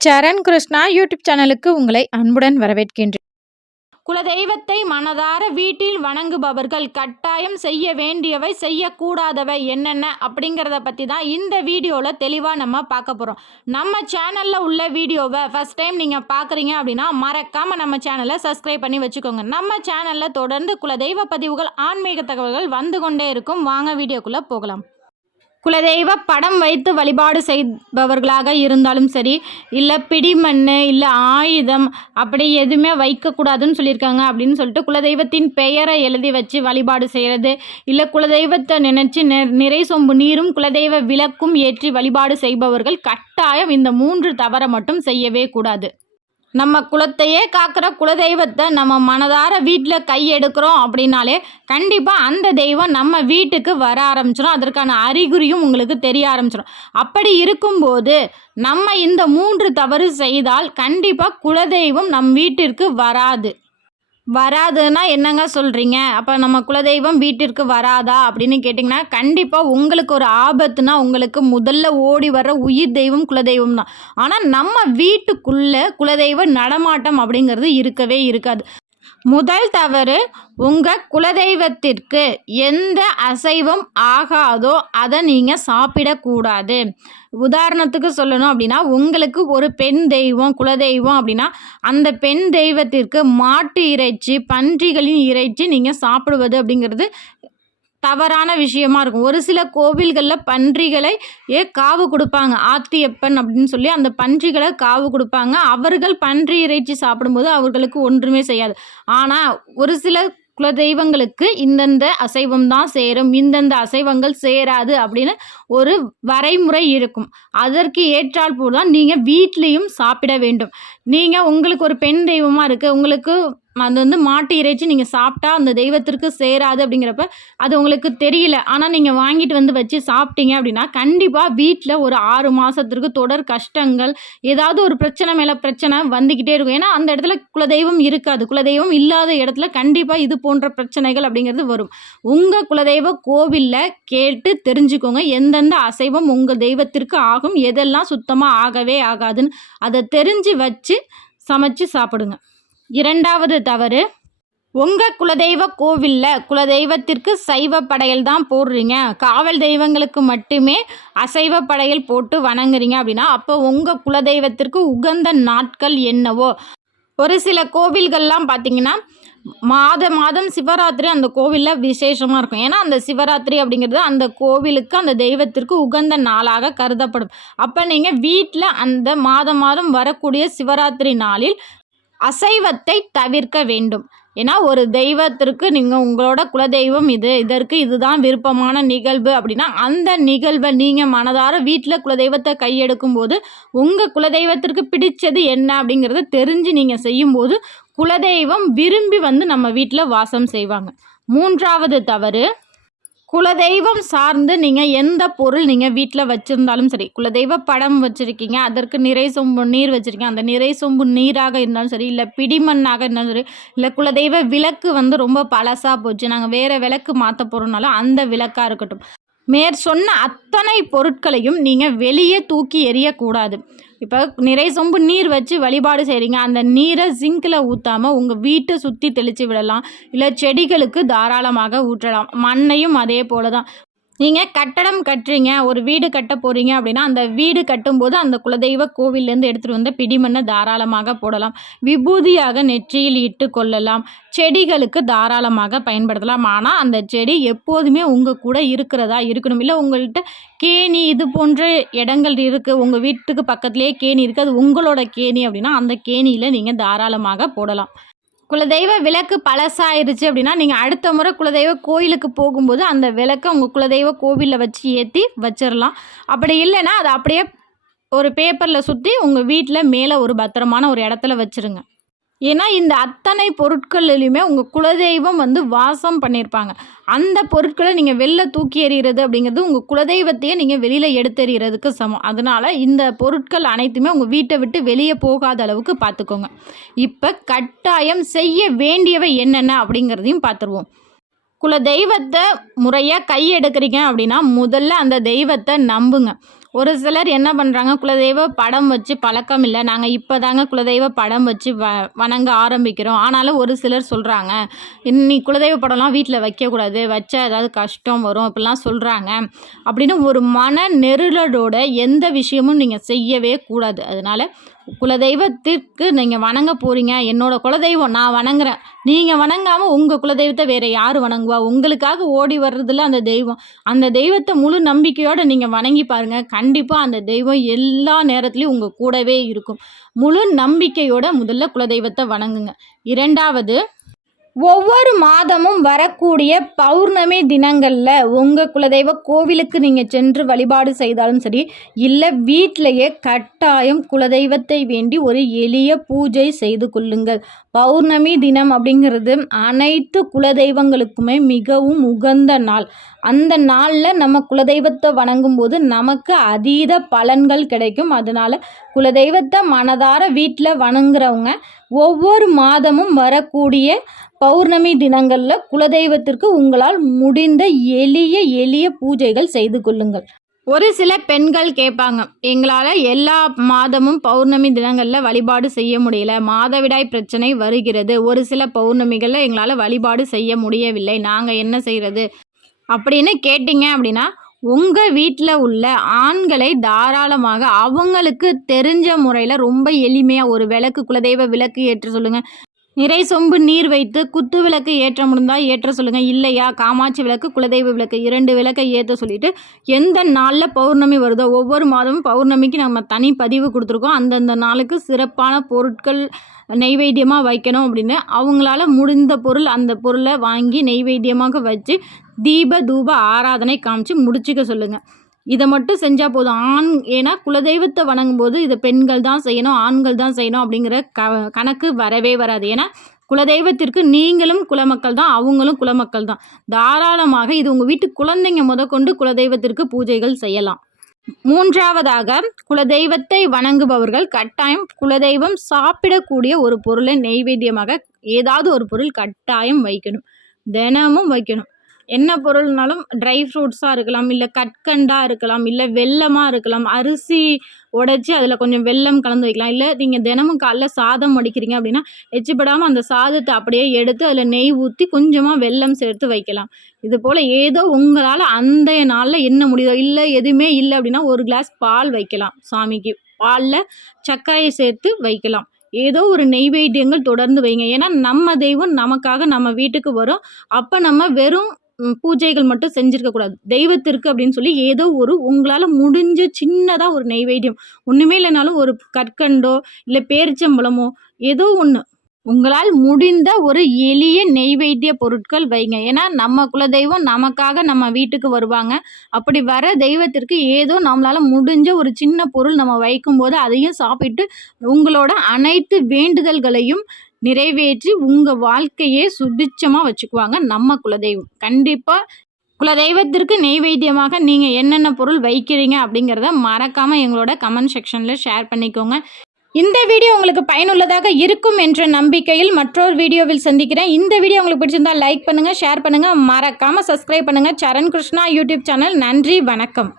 சரண் Krishna YouTube சேனலுக்கு உங்களை அன்புடன் வரவேற்கின்றேன். குலதெய்வத்தை மனதார வீட்டில் வணங்குபவர்கள் கட்டாயம் செய்ய வேண்டியவை செய்யக்கூடாதவை என்னென்ன அப்படிங்கிறத பற்றி தான் இந்த வீடியோவில் தெளிவாக நம்ம பார்க்க போகிறோம். நம்ம சேனலில் உள்ள வீடியோவை ஃபஸ்ட் டைம் நீங்கள் பார்க்குறீங்க அப்படின்னா மறக்காமல் நம்ம சேனலை சப்ஸ்கிரைப் பண்ணி வச்சுக்கோங்க. நம்ம சேனலில் தொடர்ந்து குலதெய்வ பதிவுகள், ஆன்மீக தகவல்கள் வந்து கொண்டே இருக்கும். வாங்க வீடியோக்குள்ளே போகலாம். குலதெய்வ படம் வைத்து வழிபாடு செய்பவர்களாக இருந்தாலும் சரி, இல்லை பிடிமண், இல்லை ஆயுதம் அப்படி எதுவுமே வைக்கக்கூடாதுன்னு சொல்லியிருக்காங்க அப்படின்னு சொல்லிட்டு குலதெய்வத்தின் பெயரை எழுதி வச்சு வழிபாடு செய்கிறது, இல்லை குலதெய்வத்தை நினச்சி நிறை சொம்பு நீரும் குலதெய்வ விளக்கும் ஏற்றி வழிபாடு செய்பவர்கள் கட்டாயம் இந்த 3 தவறை மட்டும் செய்யவே கூடாது. நம்ம குலத்தையே காக்கிற குலதெய்வத்தை நம்ம மனதார வீட்டில் கையெடுக்கிறோம் அப்படின்னாலே கண்டிப்பாக அந்த தெய்வம் நம்ம வீட்டுக்கு வர ஆரம்பிச்சிடும். அதற்கான அறிகுறியும் உங்களுக்கு தெரிய ஆரம்பிச்சிடும். அப்படி இருக்கும்போது நம்ம இந்த 3 தவறு செய்தால் கண்டிப்பாக குலதெய்வம் நம் வீட்டிற்கு வராதுன்னா என்னங்க சொல்கிறீங்க? அப்போ நம்ம குலதெய்வம் வீட்டிற்கு வராதா அப்படின்னு கேட்டிங்கன்னா, கண்டிப்பாக உங்களுக்கு ஒரு ஆபத்துனா உங்களுக்கு முதல்ல ஓடி வர்ற உயிர் தெய்வம் குலதெய்வம் தான். ஆனால் நம்ம வீட்டுக்குள்ளே குலதெய்வ நடமாட்டம் அப்படிங்கிறது இருக்கவே இருக்காது. முதல் தவறு, உங்கள் குலதெய்வத்திற்கு எந்த அசைவம் ஆகாதோ அதை நீங்கள் சாப்பிடக்கூடாது. உதாரணத்துக்கு சொல்லணும் அப்படின்னா, உங்களுக்கு ஒரு பெண் தெய்வம் குலதெய்வம் அப்படின்னா அந்த பெண் தெய்வத்திற்கு மாட்டு இறைச்சி, பன்றிகளின் இறைச்சி நீங்கள் சாப்பிடுவது அப்படிங்கிறது தவறான விஷயமா இருக்கும். ஒரு சில கோவில்களில் பன்றிகளை காவு கொடுப்பாங்க. ஆத்தியப்பன் அப்படின்னு சொல்லி அந்த பன்றிகளை காவு கொடுப்பாங்க. அவர்கள் பன்றி இறைச்சி சாப்பிடும்போது அவர்களுக்கு ஒன்றுமே செய்யாது. ஆனால் ஒரு சில குலதெய்வங்களுக்கு இந்தந்த அசைவம் தான் சேரும், இந்தந்த அசைவங்கள் சேராது அப்படின்னு ஒரு வரைமுறை இருக்கும். அதற்கு ஏற்றால் போல் தான் நீங்கள் வீட்லேயும் சாப்பிட வேண்டும். நீங்கள் உங்களுக்கு ஒரு பெண் தெய்வமாக இருக்குது, உங்களுக்கு அது மாட்டு இறைச்சி நீங்கள் சாப்பிட்டா அந்த தெய்வத்திற்கு சேராது அப்படிங்கிறப்ப அது உங்களுக்கு தெரியல, ஆனால் நீங்கள் வாங்கிட்டு வச்சு சாப்பிட்டீங்க அப்படின்னா கண்டிப்பாக வீட்டில் ஒரு 6 மாதத்திற்கு தொடர் கஷ்டங்கள், ஏதாவது ஒரு பிரச்சனை மேலே பிரச்சனை வந்துக்கிட்டே இருக்கும். ஏன்னா அந்த இடத்துல குலதெய்வம் இருக்காது. குலதெய்வம் இல்லாத இடத்துல கண்டிப்பாக இது போன்ற பிரச்சனைகள் அப்படிங்கிறது வரும். உங்கள் குலதெய்வ கோவிலில் கேட்டு தெரிஞ்சுக்கோங்க எந்தெந்த அசைவம் உங்கள் தெய்வத்திற்கு ஆகும், எதெல்லாம் சுத்தமாக ஆகவே ஆகாதுன்னு அதை தெரிஞ்சு வச்சு சமைச்சு சாப்பிடுங்க. 2வது தவறு, உங்கள் குலதெய்வ கோவிலில் குலதெய்வத்திற்கு சைவ படையல் தான் போடுறீங்க, காவல் தெய்வங்களுக்கு மட்டுமே அசைவ படையல் போட்டு வணங்குறீங்க அப்படின்னா அப்போ உங்கள் குலதெய்வத்திற்கு உகந்த நாட்கள் என்னவோ, ஒரு சில கோவில்கள்லாம் பார்த்திங்கன்னா மாதம் சிவராத்திரி அந்த கோவிலில் விசேஷமாக இருக்கும். ஏன்னா அந்த சிவராத்திரி அப்படிங்கிறது அந்த கோவிலுக்கு அந்த தெய்வத்திற்கு உகந்த நாளாக கருதப்படும். அப்போ நீங்கள் வீட்டில் அந்த மாதம் வரக்கூடிய சிவராத்திரி நாளில் அசைவத்தை தவிர்க்க வேண்டும். ஏன்னா ஒரு தெய்வத்திற்கு நீங்கள் உங்களோட குலதெய்வம் இதற்கு இதுதான் விருப்பமான நிகழ்வு அப்படின்னா அந்த நிகழ்வை நீங்கள் மனதார வீட்டில் குலதெய்வத்தை கையெடுக்கும் போது உங்கள் குலதெய்வத்திற்கு பிடிச்சது என்ன அப்படிங்கிறத தெரிஞ்சு நீங்கள் செய்யும்போது குலதெய்வம் விரும்பி நம்ம வீட்டில் வாசம் செய்வாங்க. 3வது தவறு, குலதெய்வம் சார்ந்து நீங்கள் எந்த பொருள் நீங்கள் வீட்டில் வச்சுருந்தாலும் சரி, குலதெய்வ படம் வச்சுருக்கீங்க, அதற்கு நிறை சொம்பு நீர் வச்சுருக்கீங்க, அந்த நிறை சொம்பு நீராக இருந்தாலும் சரி, இல்லை பிடிமண்ணாக இருந்தாலும் சரி, இல்லை குலதெய்வ விளக்கு ரொம்ப பழசாக போச்சு, நாங்கள் வேறு விளக்கு மாற்ற போகிறோம்னாலும் அந்த விளக்காக இருக்கட்டும், சொன்ன அத்தனை பொருட்களையும் நீங்கள் வெளியே தூக்கி எறியக்கூடாது. இப்போ நிறை சொம்பு நீர் வச்சு வழிபாடு செய்கிறீங்க, அந்த நீரை சிங்கில் ஊற்றாமல் உங்கள் வீட்டை சுற்றி தெளித்து விடலாம், இல்லை செடிகளுக்கு தாராளமாக ஊற்றலாம். மண்ணையும் அதே போல் தான். நீங்கள் கட்டடம் கட்டுறீங்க, ஒரு வீடு கட்ட போகிறீங்க அப்படின்னா அந்த வீடு கட்டும்போது அந்த குலதெய்வ கோவிலேருந்து எடுத்துகிட்டு வந்த பிடிமண்ணை தாராளமாக போடலாம். விபூதியாக நெற்றியில் இட்டு கொள்ளலாம். செடிகளுக்கு தாராளமாக பயன்படுத்தலாம். ஆனால் அந்த செடி எப்போதுமே உங்கள் கூட இருக்கிறதா இருக்கணும். இல்லை உங்கள்கிட்ட கேணி இது போன்ற இடங்கள் இருக்குது, உங்கள் வீட்டுக்கு பக்கத்துலேயே கேணி இருக்குது, அது உங்களோட கேணி அப்படின்னா அந்த கேணியில் நீங்கள் தாராளமாக போடலாம். குலதெய்வ விளக்கு பழசாயிருச்சு அப்படின்னா நீங்கள் அடுத்த முறை குலதெய்வ கோயிலுக்கு போகும்போது அந்த விளக்கை உங்கள் குலதெய்வ கோவிலில் வச்சு ஏற்றி வச்சிடலாம். அப்படி இல்லைன்னா அதை அப்படியே ஒரு பேப்பரில் சுற்றி உங்கள் வீட்டில் மேலே ஒரு பத்திரமான ஒரு இடத்துல வச்சுருங்க. ஏன்னா இந்த அத்தனை பொருட்கள்லையுமே உங்கள் குலதெய்வம் வாசம் பண்ணியிருப்பாங்க. அந்த பொருட்களை நீங்கள் வெளில தூக்கி எறிகிறது அப்படிங்கிறது உங்கள் குலதெய்வத்தையே நீங்கள் வெளியில் எடுத்தெறிகிறதுக்கு சமம். அதனால் இந்த பொருட்கள் அனைத்துமே உங்கள் வீட்டை விட்டு வெளியே போகாத அளவுக்கு பார்த்துக்கோங்க. இப்போ கட்டாயம் செய்ய வேண்டியவை என்னென்ன அப்படிங்கிறதையும் பார்த்துருவோம். குலதெய்வத்தை முறையாக கையெடுக்கிறீங்க அப்படின்னா முதல்ல அந்த தெய்வத்தை நம்புங்க. ஒரு சிலர் என்ன பண்ணுறாங்க, குலதெய்வ படம் வச்சு பழக்கம் இல்லை, நாங்கள் இப்போ தாங்க குலதெய்வ படம் வச்சு வணங்க ஆரம்பிக்கிறோம். ஆனாலும் ஒரு சிலர் சொல்கிறாங்க, நீ குலதெய்வ படம்லாம் வீட்டில் வைக்கக்கூடாது, வச்சா ஏதாவது கஷ்டம் வரும் அப்படிலாம் சொல்கிறாங்க. அப்படின்னு ஒரு மன நெருடலோட எந்த விஷயமும் நீங்கள் செய்யவே கூடாது. அதனால் குலதெய்வத்திற்கு நீங்கள் வணங்க போகிறீங்க, என்னோட குலதெய்வம் நான் வணங்குறேன், நீங்கள் வணங்காமல் உங்கள் குலதெய்வத்தை வேறு யார் வணங்குவா? உங்களுக்காக ஓடி வர்றதில்ல அந்த தெய்வம். அந்த தெய்வத்தை முழு நம்பிக்கையோடு நீங்கள் வணங்கி பாருங்கள். கண்டிப்பாக அந்த தெய்வம் எல்லா நேரத்துலையும் உங்கள் கூடவே இருக்கும். முழு நம்பிக்கையோட முதல்ல குலதெய்வத்தை வணங்குங்க. 2வது, ஒவ்வொரு மாதமும் வரக்கூடிய பௌர்ணமி தினங்களில் உங்கள் குலதெய்வ கோவிலுக்கு நீங்கள் சென்று வழிபாடு செய்தாலும் சரி, இல்லை வீட்டிலையே கட்டாயம் குலதெய்வத்தை வேண்டி ஒரு எளிய பூஜை செய்து கொள்ளுங்கள். பௌர்ணமி தினம் அப்படிங்கிறது அனைத்து குலதெய்வங்களுக்குமே மிகவும் உகந்த நாள். அந்த நாளில் நம்ம குலதெய்வத்தை வணங்கும்போது நமக்கு அதீத பலன்கள் கிடைக்கும். அதனால் குலதெய்வத்தை மனதார வீட்டில் வணங்குறவங்க ஒவ்வொரு மாதமும் வரக்கூடிய பௌர்ணமி தினங்களில் குலதெய்வத்திற்கு உங்களால் முடிந்த எளிய பூஜைகள் செய்து கொள்ளுங்கள். ஒரு சில பெண்கள் கேட்பாங்க, எங்களால் எல்லா மாதமும் பௌர்ணமி தினங்களில் வழிபாடு செய்ய முடியல, மாதவிடாய் பிரச்சனை வருகிறது, ஒரு சில பௌர்ணமிகளில் எங்களால் வழிபாடு செய்ய முடியவில்லை, நாங்கள் என்ன செய்கிறது அப்படின்னு கேட்டிங்க அப்படின்னா, உங்கள் வீட்டில் உள்ள ஆண்களை தாராளமாக அவங்களுக்கு தெரிஞ்ச முறையில் ரொம்ப எளிமையாக ஒரு விளக்கு, குலதெய்வ விளக்கு ஏற்ற சொல்லுங்கள். நிறை சொம்பு நீர் வைத்து குத்து விளக்கு ஏற்ற முடிந்தால் ஏற்ற சொல்லுங்கள். இல்லையா, காமாட்சி விளக்கு, குலதெய்வ விளக்கு 2 விளக்கை ஏற்ற சொல்லிவிட்டு, எந்த நாளில் பௌர்ணமி வருதோ, ஒவ்வொரு மாதமும் பௌர்ணமிக்கு நம்ம தனி பதிவு கொடுத்துருக்கோம், அந்தந்த நாளுக்கு சிறப்பான பொருட்கள் நெய்வேத்தியமாக வைக்கணும் அப்படின்னு அவங்களால முடிந்த பொருள் அந்த பொருளை வாங்கி நெய்வேத்தியமாக வச்சு தூப ஆராதனை காமிச்சு முடிச்சுக்க சொல்லுங்கள். இதை மட்டும் செஞ்சால் போதும். ஏன்னா குலதெய்வத்தை வணங்கும் போது இதை பெண்கள் தான் செய்யணும், ஆண்கள் தான் செய்யணும் அப்படிங்கிற கணக்கு வரவே வராது. ஏன்னா குலதெய்வத்திற்கு நீங்களும் குலமக்கள் தான், அவங்களும் குலமக்கள் தான். தாராளமாக இது உங்கள் வீட்டு குழந்தைங்க முதற்கொண்டு குலதெய்வத்திற்கு பூஜைகள் செய்யலாம். 3வதாக, குலதெய்வத்தை வணங்குபவர்கள் கட்டாயம் குலதெய்வம் சாப்பிடக்கூடிய ஒரு பொருளை நெய்வேத்தியமாக ஏதாவது ஒரு பொருள் கட்டாயம் வைக்கணும், தினமும் வைக்கணும். என்ன பொருள்னாலும் ட்ரை ஃப்ரூட்ஸாக இருக்கலாம், இல்லை கற்கண்டாக இருக்கலாம், இல்லை வெல்லமாக இருக்கலாம், அரிசி உடைச்சி அதில் கொஞ்சம் வெல்லம் கலந்து வைக்கலாம். இல்லை நீங்கள் தினமும் காலைல சாதம் வடிக்கிறீங்க அப்படின்னா எச்சிப்படாமல் அந்த சாதத்தை அப்படியே எடுத்து அதில் நெய் ஊற்றி கொஞ்சமாக வெல்லம் சேர்த்து வைக்கலாம். இது போல் ஏதோ உங்களால் அந்த நாளில் என்ன முடியுதோ, இல்லை எதுவுமே இல்லை அப்படின்னா ஒரு கிளாஸ் பால் வைக்கலாம் சாமிக்கு, பாலில் சர்க்கரையை சேர்த்து வைக்கலாம். ஏதோ ஒரு நெய்வேத்தியங்கள் தொடர்ந்து வைங்க. ஏன்னா நம்ம தெய்வம் நமக்காக நம்ம வீட்டுக்கு வரும். அப்போ நம்ம வெறும் பூஜைகள் மட்டும் செஞ்சுருக்கக்கூடாது. தெய்வத்திற்கு அப்படின்னு சொல்லி ஏதோ ஒரு உங்களால் முடிஞ்ச சின்னதாக ஒரு நெய்வேத்தியம், ஒன்றுமே இல்லைனாலும் ஒரு கற்கண்டோ இல்லை பேரிச்சம்பழமோ ஏதோ ஒன்று உங்களால் முடிந்த ஒரு எளிய நெய்வேத்திய பொருட்கள் வைங்க. ஏன்னா நம்ம குலதெய்வம் நமக்காக நம்ம வீட்டுக்கு வருவாங்க. அப்படி வர தெய்வத்திற்கு ஏதோ நம்மளால் முடிஞ்ச ஒரு சின்ன பொருள் நம்ம வைக்கும்போது அதையும் சாப்பிட்டு உங்களோட அனைத்து வேண்டுதல்களையும் நிறைவேற்றி உங்கள் வாழ்க்கையே சுபிட்சமாக வச்சுக்குவாங்க நம்ம குலதெய்வம். கண்டிப்பாக குலதெய்வத்திற்கு நெய்வேத்தியமாக நீங்கள் என்னென்ன பொருள் வைக்கிறீங்க அப்படிங்கிறத மறக்காமல் எங்களோட கமெண்ட் செக்ஷனில் ஷேர் பண்ணிக்கோங்க. இந்த வீடியோ உங்களுக்கு பயனுள்ளதாக இருக்கும் என்ற நம்பிக்கையில் மற்றொரு வீடியோவில் சந்திக்கிறேன். இந்த வீடியோ உங்களுக்கு பிடிச்சிருந்தால் லைக் பண்ணுங்கள், ஷேர் பண்ணுங்கள், மறக்காமல் சப்ஸ்கிரைப் பண்ணுங்கள். சரண் கிருஷ்ணா யூடியூப் சேனல். நன்றி, வணக்கம்.